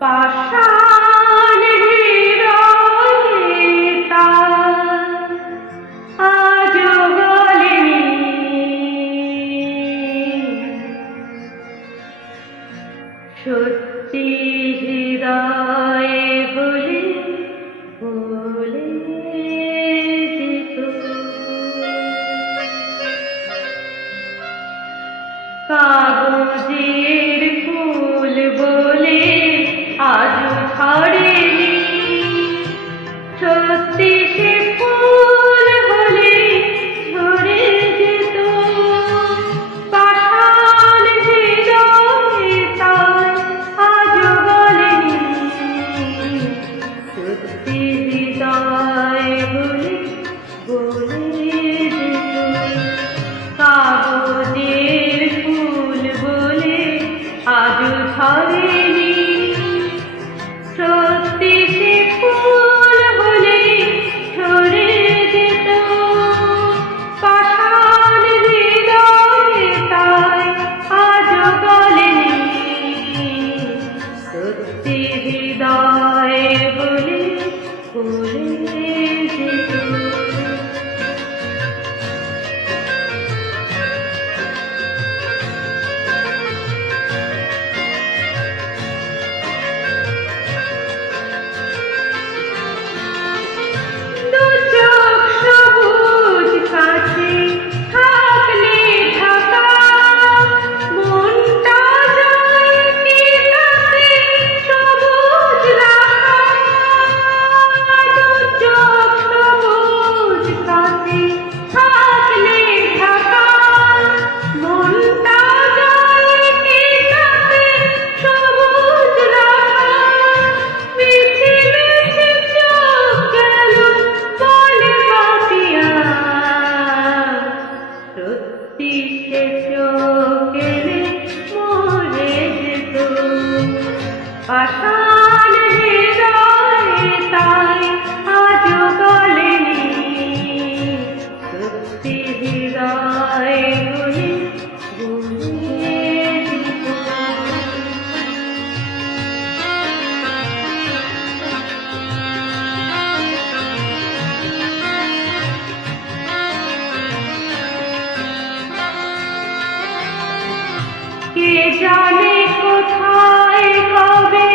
পাষাণ হৃদয়ে তার আজও গলেনি, সত্যি হৃদয়ে হলে বলে যেত। কাগজের ফুল বলে আজও ঝরেনি, সত্যি সে ফুল হলে ঝরে যেত। পাষাণ হৃদয়ে তার আজও গলেনি, সত্যি হৃদয়ে হলে বলে যেত। কাগজের ফুল বলে আজও ঝরেনি, সত্যি সে ফুল হলে ঝরে যেত। পাষাণ হৃদয়ে তাই আজও গলেনি, সত্যি হৃদয়ে বলে বলে যেত। পাষাণ হৃদয়ে তাই আজও গলেনি, সত্যি হৃদয়ে হলে বলে যেত। কে জানে কোথায় কবে